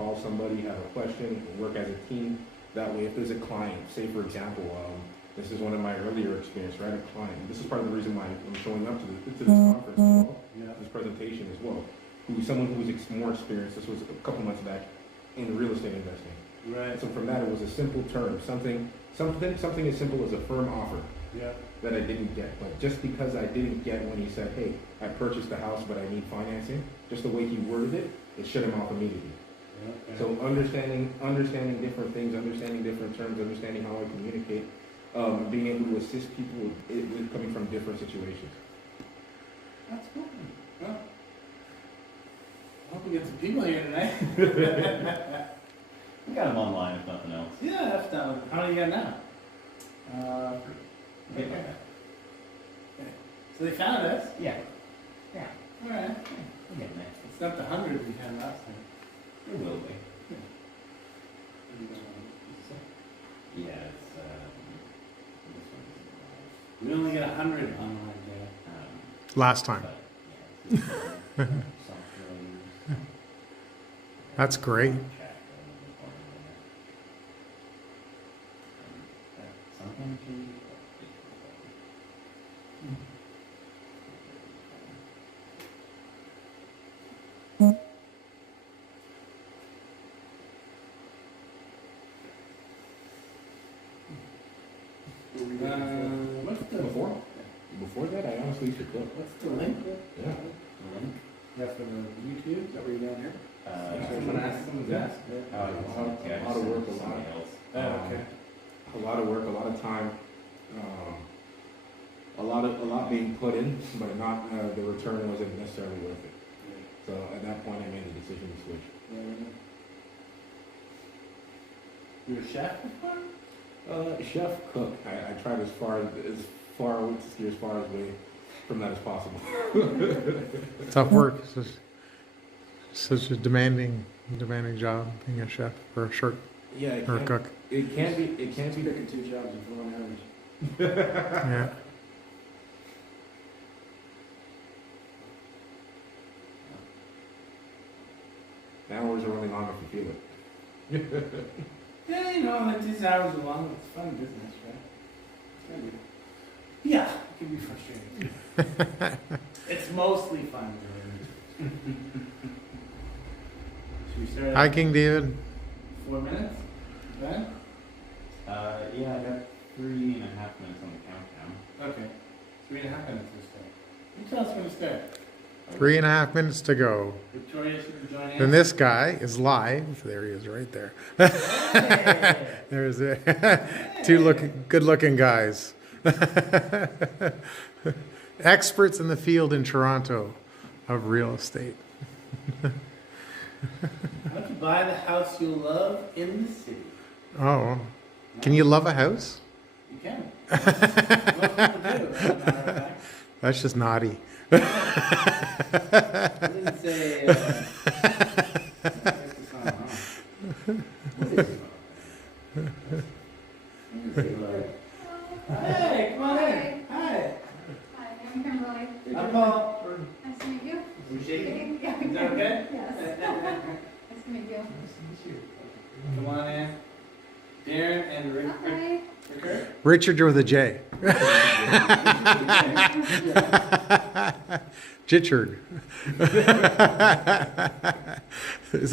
call somebody, have a question, work as a team. That way, if there's a client, say for example, this is one of my earlier experience, right? A client. This is part of the reason why I'm showing up to this conference as well, this presentation as well. Who's someone who's more experienced. This was a couple months back in real estate investing. Right. So from that, it was a simple term, something as simple as a firm offer. Yeah. That I didn't get, but just because I didn't get when he said, "Hey, I purchased the house, but I need financing," just the way he worded it, it shut him off immediately. Okay. So understanding different things, understanding different terms, understanding how I communicate, being able to assist people with coming from different situations. That's cool. Well, I hope we get some people here tonight. We got them online if nothing else. Yeah, that's done. How many you got now? Okay. So they found us. Yeah. Yeah. All right. We're getting there. It's not the 100 we had last time. It will be. Yeah, it's this one's We only get 100 online, Jay. Last time. but, yeah, it's software use. That's great. Something to. What's the Before that, I honestly used to cook. What's the link? Yeah. Yeah, for the YouTube. Is that where you're down here? Someone's asked. A lot of work, Okay. a lot of work, a lot of time, a lot being put in, but not the return wasn't necessarily worth it. So at that point, I made the decision to switch. You were a chef before? Chef, cook. I tried as far away from that as possible. Tough work. Such a demanding job being a chef or a short Yeah, or a cook. it can be Picking 2 jobs in 4 hours. Yeah. the hours are only long if you feel it. Yeah, you know, like these hours are long. It's fun business, right? It's gonna be. Yeah, it can be frustrating. It's mostly fun. Really. Should we start Hi, at King David. 4 minutes? Ben? Yeah, I got 3.5 minutes on the countdown. Okay. 3.5 minutes to start. You tell us when to start. 3.5 minutes to go. Victoria should join Then us. this guy is live. There he is, right there. Hey! There's good-looking guys. Experts in the field in Toronto of real estate. How to buy the house you'll love in the city. Oh, can you love a house? You can. Most people do, as a matter of fact. That's just naughty. I didn't say. Hey, come on in. Hi. Hi, I'm Kimberly. I'm Paul. Nice to meet you. We shaking? Yeah. Is that okay? Yes. Nice to meet you. Come on in. Darren and Rick. Hi. Ricker. Richard with a J. Jichard.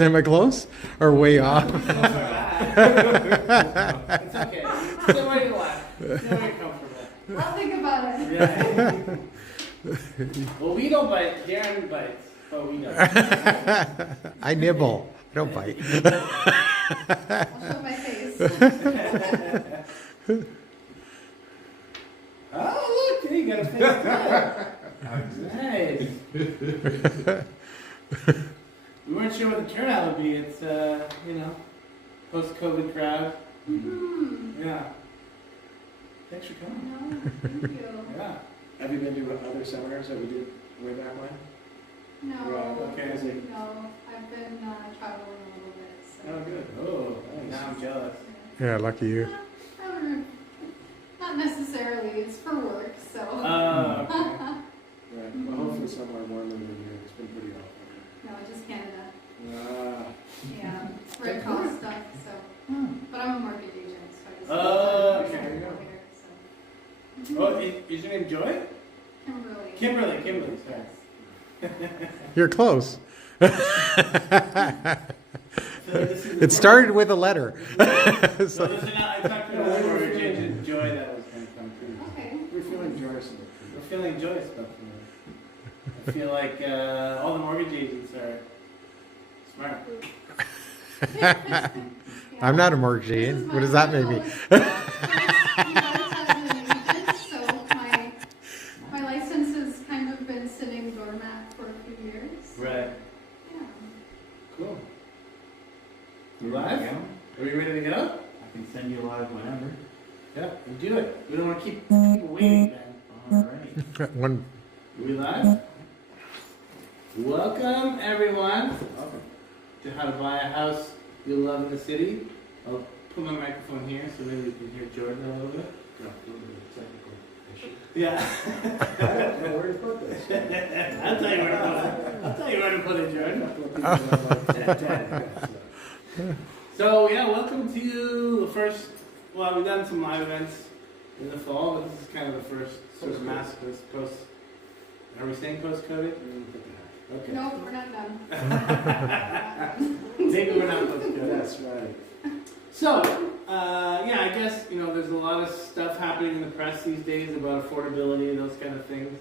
Am I close or way off? It's okay. Sit where you want. Sit where you're comfortable. I'll think about it. Yeah. Well, we don't bite. Darren bites, but we don't. I nibble. I don't bite. I'll show my face. Oh, look, you got a face too. Nice. We weren't sure what the turnout would be. It's, post-COVID crowd. Mm-hmm. Yeah. Thanks for coming. No, thank you. Yeah. Have you been to other seminars that we did way back when? No. Right, okay. No, I've been traveling a little bit. So. Oh, good. Oh, Nice. now I'm jealous. Yeah, lucky you. I wouldn't- Not necessarily. It's for work, so. Oh, okay. Right. Well, hopefully somewhere warmer than here. It's been pretty hot. No, just Canada. Ah, Yeah. spread cost stuff, so, but I'm a mortgage agent, so I just. Oh, okay. There you go. So. Oh, is your name Joy? Kimberly. Kimberly, sorry. Yes. You're close. So this is the It started with a letter. So this is not, I talked to a mortgage agent, Joy, that was going to come through. Okay. We're feeling joyous about We're feeling Joy stuff. I feel like all the mortgage agents are smart. I'm not a mortgage This is agent. my What does that make me? So my license has kind of been sitting dormant for a few years. Right. Yeah. Cool. You live? Are we ready to go? I can send you live whenever. Yeah, do it. We don't want to keep people waiting, Ben. Alright. One. Are we live? Welcome, everyone, to How to Buy a House You Love in the City. I'll put my microphone here so maybe you can hear Jordan a little bit. it. A little bit of technical issue. Yeah. I don't know where to put this. I'll tell you where to put it. I'll tell you where to put it, Jordan. So, yeah, welcome to the first, well, we've done some live events in the fall, but this is kind of the first sort of mass post. Are we staying post-COVID? Okay. Nope, we're not done. Maybe we're not post-COVID. That's right. So, yeah, I guess, there's a lot of stuff happening in the press these days about affordability and those kind of things.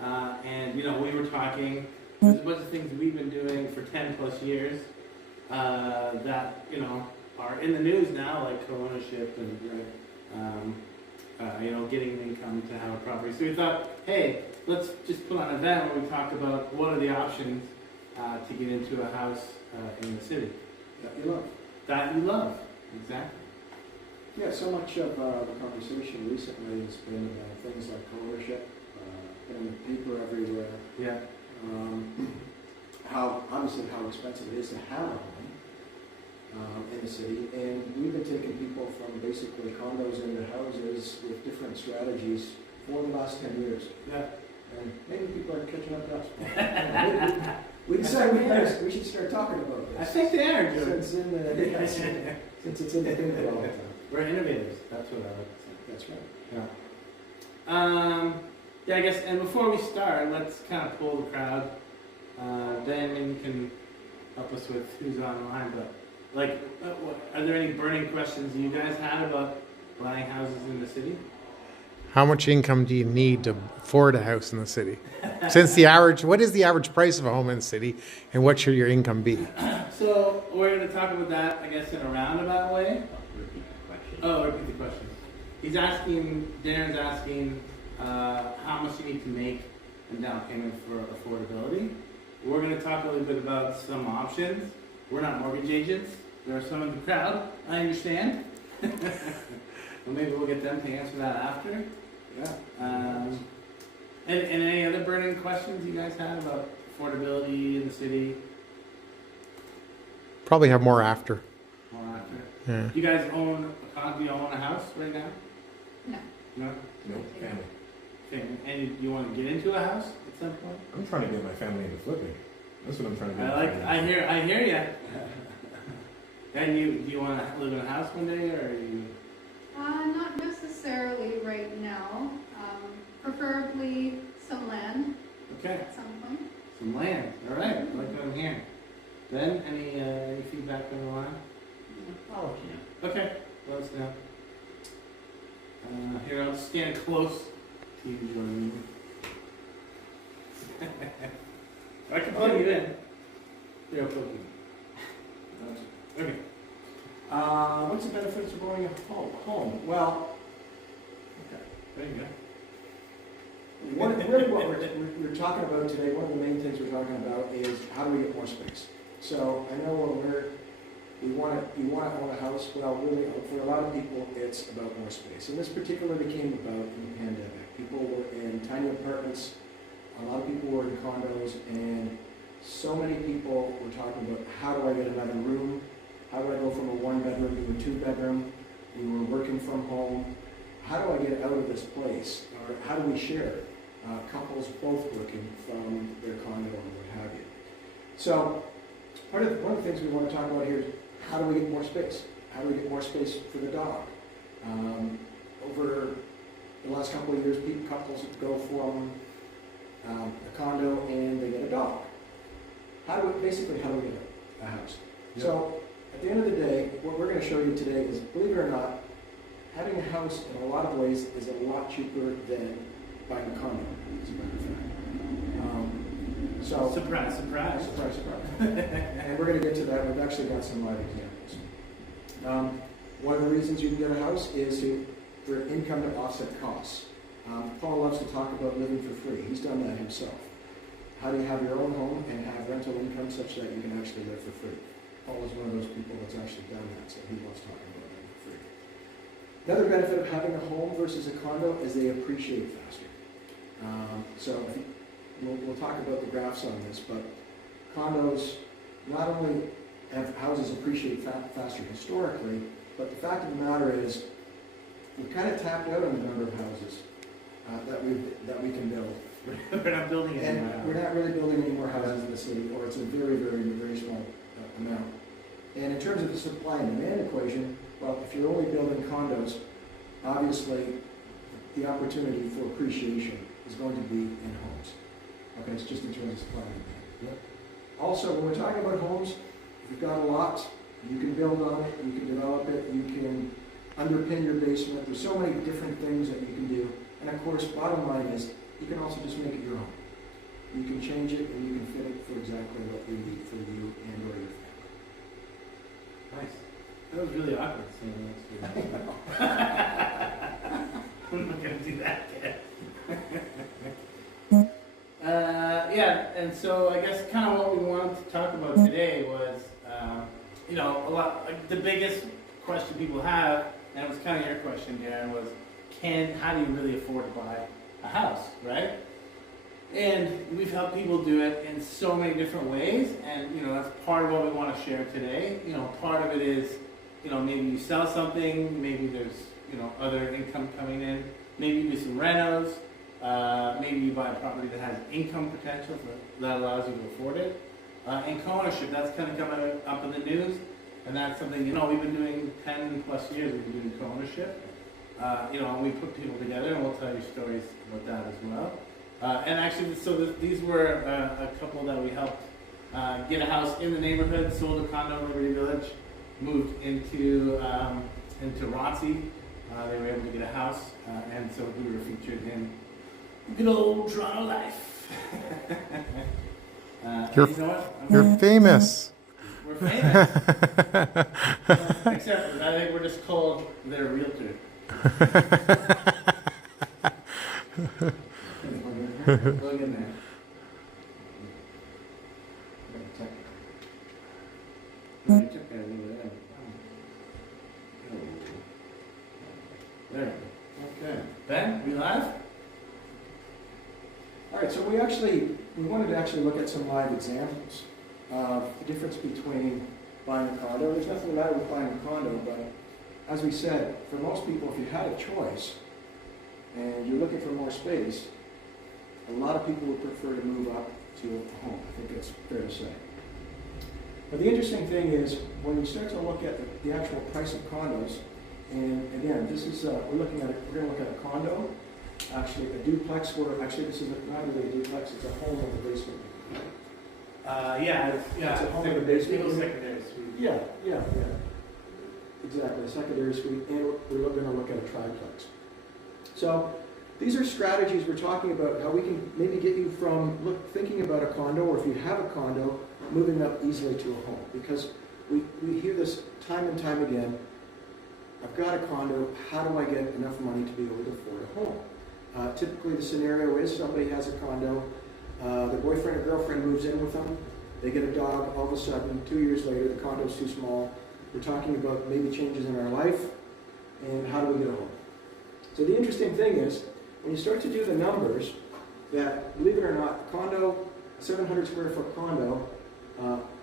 And, we were talking, there's a bunch of things we've been doing for 10 plus years that, are in the news now, like co-ownership and, getting income to have a property. So we thought, hey, let's just put on an event where we talk about what are the options to get into a house in the city. That you love. That you love, exactly. Yeah, so much of the conversation recently has been about things like co-ownership, in the paper everywhere. Yeah. How expensive it is to have a home in the city, and we've been taking people from basically condos into houses with different strategies for the last 10 years. Yeah. And maybe people are catching up to us. We decided we should start talking about I this. think they are, Joe. Since it's in the paper all the time. We're innovators. That's what I like to say. That's right. Yeah, I guess, and before we start, let's kind of pull the crowd. Then you can help us with who's online, but are there any burning questions you guys had about buying houses in the city? How much income do you need to afford a house in the city? What is the average price of a home in the city, and what should your income be? So we're going to talk about that, I guess, in a roundabout way. Repeat the question. Oh, repeat the question. Darren's asking how much you need to make in down payment for affordability. We're going to talk a little bit about some options. We're not mortgage agents. There are some in the crowd, I understand. Well, maybe we'll get them to answer that after. Yeah. And any other burning questions you guys had about affordability in the city? Probably have more after. More after. Yeah. Do you guys own do you own a house right now? No. No? No, family. Okay. And you want to get into a house at some point? I'm trying to get my family into flipping. That's what I'm trying to do. I hear you. And do you want to live in a house one day, or are you? Not necessarily right now. Preferably some land Okay, at some point. some land. All right, I like what I'm hearing. Ben, any feedback on the line? I'll let you know. Okay, let us know. Here, I'll stand close to you, Jordan. I can plug you in. Here, I'll plug you in. Okay. What's the benefits of owning a home? Well, There you go. really what we're talking about today, one of the main things we're talking about is how do we get more space? So I know when you want to own a house, well, really, for a lot of people, it's about more space. And this particularly came about in the pandemic. People were in tiny apartments, a lot of people were in condos, and so many people were talking about how do I get another room? How do I go from a 1-bedroom to a 2-bedroom? We were working from home. How do I get out of this place? Or how do we share? Couples both working from their condo or what have you. So one of the things we want to talk about here is how do we get more space? How do we get more space for the dog? Over the last couple of years, couples go from a condo and they get a dog. How do we get a house? Yep. So at the end of the day, what we're going to show you today is, believe it or not, having a house in a lot of ways is a lot cheaper than buying a condo, as a matter of fact. So Surprise, surprise. surprise, surprise. And we're going to get to that. We've actually got some live examples. One of the reasons you can get a house is for income to offset costs. Paul loves to talk about living for free. He's done that himself. How do you have your own home and have rental income such that you can actually live for free? Paul is one of those people that's actually done that, so he loves talking about living for free. Another benefit of having a home versus a condo is they appreciate faster. So I think we'll talk about the graphs on this, but condos not only have houses appreciate faster historically, but the fact of the matter is we've kind of tapped out on the number of houses that we can build. We're not building it And anymore. we're not really building any more houses in the city, or it's a very, very, very small amount. And in terms of the supply and demand equation, well, if you're only building condos, obviously the opportunity for appreciation is going to be in homes. Okay, it's just in terms of supply and demand. Also, when we're talking about homes, if you've got a lot, you can build on it, you can develop it, you can underpin your basement. There's so many different things that you can do. And of course, bottom line is, you can also just make it your own. You can change it and you can fit it for exactly what you need for you and or your family. Nice. That was really awkward saying next to you. I'm not gonna do that again. Yeah, and so I guess kind of what we wanted to talk about today was, you know, like the biggest question people have, and it was kind of your question, Darren, was how do you really afford to buy a house, right? And we've helped people do it in so many different ways, and you know that's part of what we want to share today. You know, part of it is, you know, maybe you sell something, maybe there's, you know, other income coming in, maybe you do some renos, maybe you buy a property that has income potential that allows you to afford it. And co-ownership, that's kind of coming up in the news, and that's something, you know, we've been doing 10 plus years, we've been doing co-ownership. You know, we put people together, and we'll tell you stories about that as well. And actually, these were a couple that we helped get a house in the neighborhood, sold a condo in Liberty Village, moved into ROTC. They were able to get a house, and so we were featured in good old Toronto life. You're- you know what? You're famous. We're famous. Except I think we're just called their realtor. Look in there. No, you took that over there. There. Okay. Ben, we live? All right, so we wanted to actually look at some live examples of the difference between buying a condo. There's nothing the matter with buying a condo, but as we said, for most people, if you had a choice and you're looking for more space, a lot of people would prefer to move up to a home. I think that's fair to say. But the interesting thing is, when you start to look at the actual price of condos, and again, this is we're going to look at a condo, actually a duplex, where actually this is not really a duplex, it's a home in the basement. Yeah. It's a home in the basement. Single secondary suite. Yeah. Exactly, a secondary suite, and we're going to look at a triplex. So these are strategies we're talking about, how we can maybe get you from thinking about a condo, or if you have a condo, moving up easily to a home. Because we hear this time and time again, I've got a condo, how do I get enough money to be able to afford a home? Typically the scenario is somebody has a condo, the boyfriend or girlfriend moves in with them, they get a dog, all of a sudden, 2 years later, the condo's too small. We're talking about maybe changes in our life, and how do we get a home? So the interesting thing is, when you start to do the numbers, that, believe it or not, a condo, a 700 square foot condo,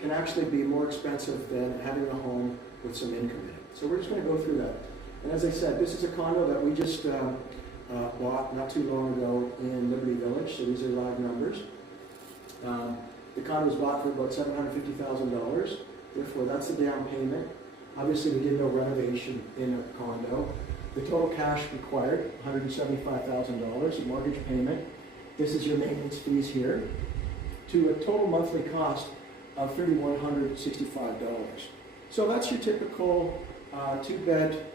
can actually be more expensive than having a home with some income in it. So we're just going to go through that. And as I said, this is a condo that we just bought not too long ago in Liberty Village, so these are live numbers. The condo was bought for about $750,000. Therefore, that's the down payment. Obviously, we did no renovation in a condo. The total cash required, $175,000, a mortgage payment. This is your maintenance fees here, to a total monthly cost of $3,165. So that's your typical two-bed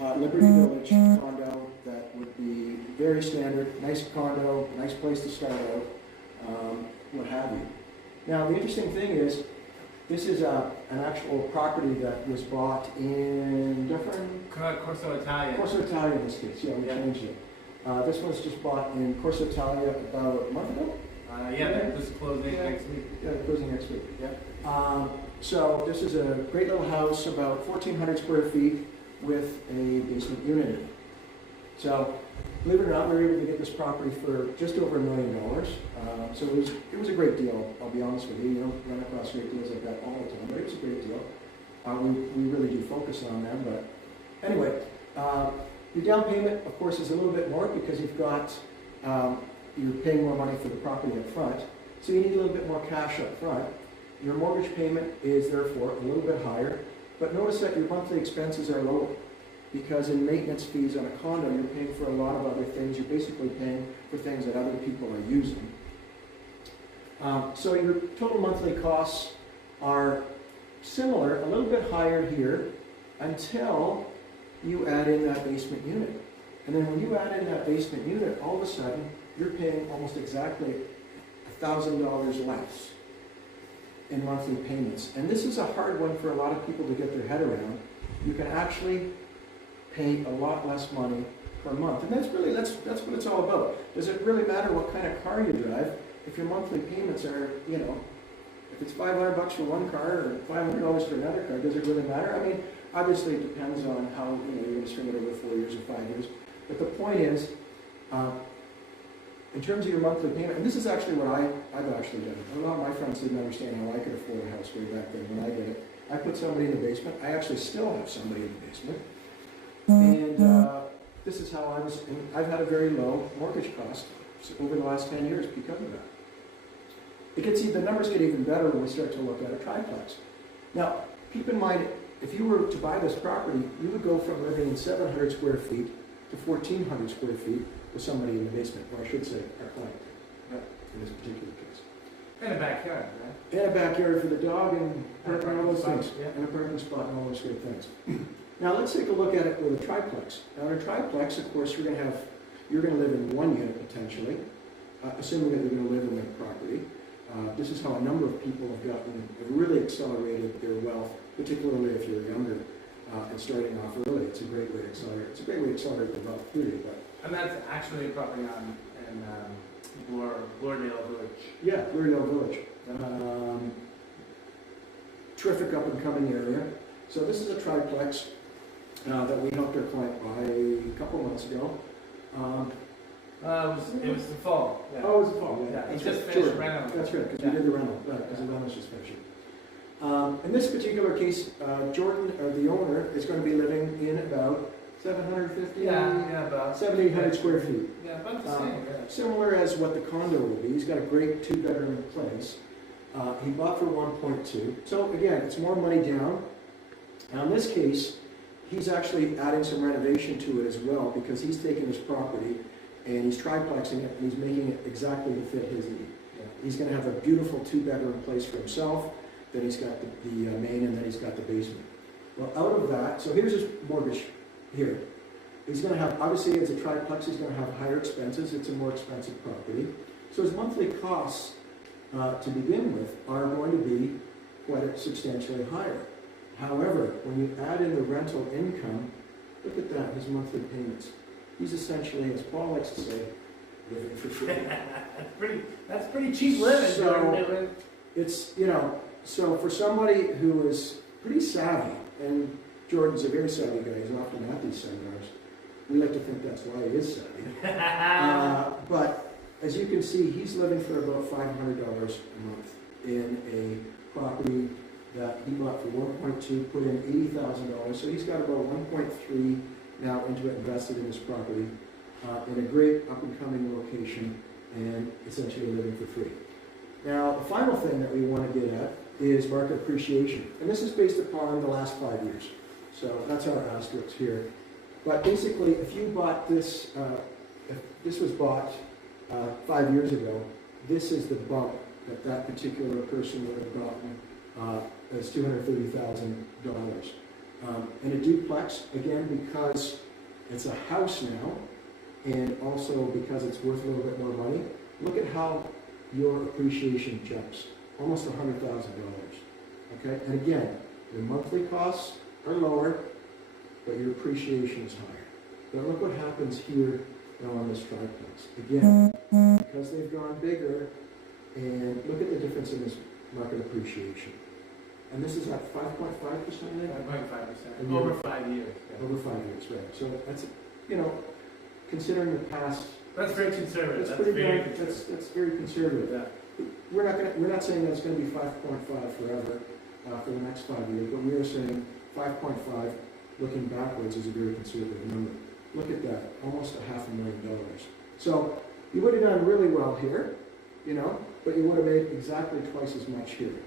Liberty Village condo that would be very standard, nice condo, nice place to start out, what have you. Now, the interesting thing is, this is an actual property that was bought in different Corso Italia. Corso Italia in this case, yeah, we changed it. This one's just bought in Corso Italia about a month ago. Yeah, this is closing next week. Yeah, they're closing next week, yeah. So this is a great little house, about 1,400 square feet with a basement unit in it. So, believe it or not, we were able to get this property for just over $1 million. So it was a great deal, I'll be honest with you. You don't run across great deals like that all the time, but it was a great deal. We really do focus on them, but anyway, your down payment, of course, is a little bit more because you've got, you're paying more money for the property up front, so you need a little bit more cash up front. Your mortgage payment is therefore a little bit higher, but notice that your monthly expenses are lower because in maintenance fees on a condo, you're paying for a lot of other things. You're basically paying for things that other people are using. So your total monthly costs are similar, a little bit higher here, until you add in that basement unit. And then when you add in that basement unit, all of a sudden, you're paying almost exactly $1,000 less in monthly payments. And this is a hard one for a lot of people to get their head around. You can actually pay a lot less money per month. And that's what it's all about. Does it really matter what kind of car you drive if your monthly payments are, you know, if it's $500 for one car or $500 for another car, does it really matter? I mean, obviously it depends on how, you know, you're going to string it over 4 years or 5 years. But the point is, in terms of your monthly payment, and this is actually what I've actually done. A lot of my friends didn't understand how I could afford a house way back then when I did it. I put somebody in the basement. I actually still have somebody in the basement. And this is how I've had a very low mortgage cost over the last 10 years because of that. The numbers get even better when we start to look at a triplex. Now, keep in mind, if you were to buy this property, you would go from living in 700 square feet to 1,400 square feet with somebody in the basement, or I should say, our client, in this particular case. And a backyard, right? And a backyard for the dog and And a parking and all those parking things. spot, yeah. And a parking spot and all those great things. Now let's take a look at it with a triplex. Now in a triplex, of course, you're going to live in one unit potentially, assuming that you're going to live in the property. This is how a number of people have really accelerated their wealth, particularly if you're younger and starting off early. It's a great way to accelerate. It's a great way to accelerate their wealth, period. And that's actually a property in Glordale Village. Yeah, Glordale Village. Terrific up and coming area. So this is a triplex that we helped our client buy a couple months ago. It was the fall. Yeah. Oh, it was a fall. Yeah, That's he just right. finished Sure. reno. That's right, because Yeah. we did the rental. Right, because the rental's just finishing. In this particular case, Jordan, or the owner, is going to be living in about 750, Yeah, about 7,800 square feet. Yeah, about the same. Yeah. Similar as what the condo will be. He's got a great two-bedroom place. He bought for 1.2. So again, it's more money down. Now in this case, he's actually adding some renovation to it as well because he's taking his property and he's triplexing it and he's making it exactly to fit his need. Yeah. He's going to have a beautiful two-bedroom place for himself. Then he's got the main, and then he's got the basement. Well, out of that, so here's his mortgage here. He's going to have, obviously as a triplex, he's going to have higher expenses. It's a more expensive property. So his monthly costs to begin with are going to be quite substantially higher. However, when you add in the rental income, look at that, his monthly payments. He's essentially, as Paul likes to say, living for free. That's pretty cheap living. So, it's, you know, so for somebody who is pretty savvy, and Jordan's a very savvy guy, he's often at these seminars, we like to think that's why he is savvy. But as you can see, he's living for about $500 a month in a property that he bought for 1.2, put in $80,000. So he's got about 1.3 now into it, invested in this property in a great up-and-coming location, and essentially living for free. Now, the final thing that we want to get at is market appreciation. And this is based upon the last 5 years. So that's our asterisks here. But basically, if you bought this, if this was bought 5 years ago, this is the bump that that particular person would have gotten as $230,000. And a duplex, again, because it's a house now, and also because it's worth a little bit more money, look at how your appreciation jumps, almost $100,000. Okay, and again, your monthly costs are lower, but your appreciation is higher. But look what happens here now on this triplex. Again, because they've gone bigger, and look at the difference in this market appreciation. And this is at 5.5%, I think? 5.5%, over 5 years. Yeah. Over 5 years, right. So that's, you know, considering the past, That's very conservative. that's That's pretty very good, conservative. that's very conservative. Yeah. We're not saying that it's gonna be 5.5 forever, for the next 5 years, but we are saying 5.5, looking backwards, is a very conservative number. Look at that, almost $500,000. So you would have done really well here, you know, but you would have made exactly twice as much here,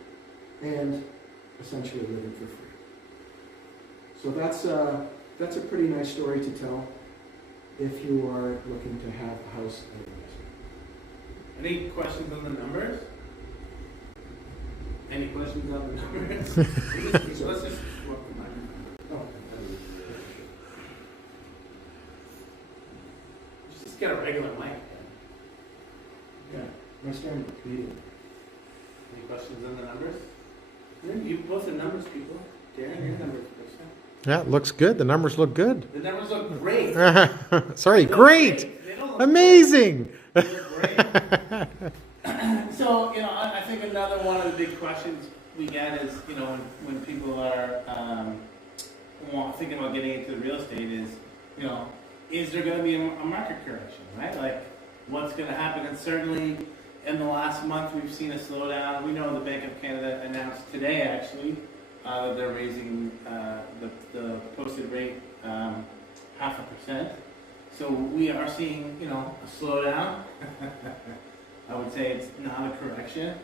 and essentially living for free. So that's a pretty nice story to tell if you are looking to have a house and investment. Any questions on the numbers? Any questions on the numbers? So let's just work the microphone. Oh, Just get a regular mic. yeah, nice meeting. Any questions on the numbers? You both are numbers people. Darren, you're a numbers person. Yeah, it looks good. The numbers look good. The numbers look great. Sorry, They look great! They don't look Amazing! They look great. So, you know, I think another one of the big questions we get is, you know, when people are thinking about getting into real estate is, you know, is there going to be a market correction, right? Like, what's going to happen? And certainly, in the last month, we've seen a slowdown. We know the Bank of Canada announced today, actually, that they're raising the posted rate 0.5%. So we are seeing, you know, a slowdown. I would say it's not a correction.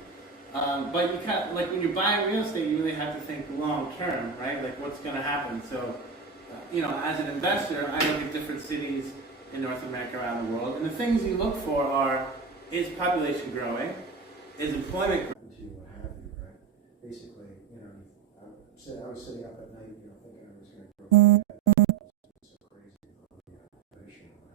But you kind of, like when you're buying real estate, you really have to think long term, right? Like what's going to happen. So, you know, as an investor, I look at different cities in North America, around the world, and the things you look for are, is population growing? Is employment growing? To have you, right? Basically, you know, I was sitting up at night, you know, thinking I was going to grow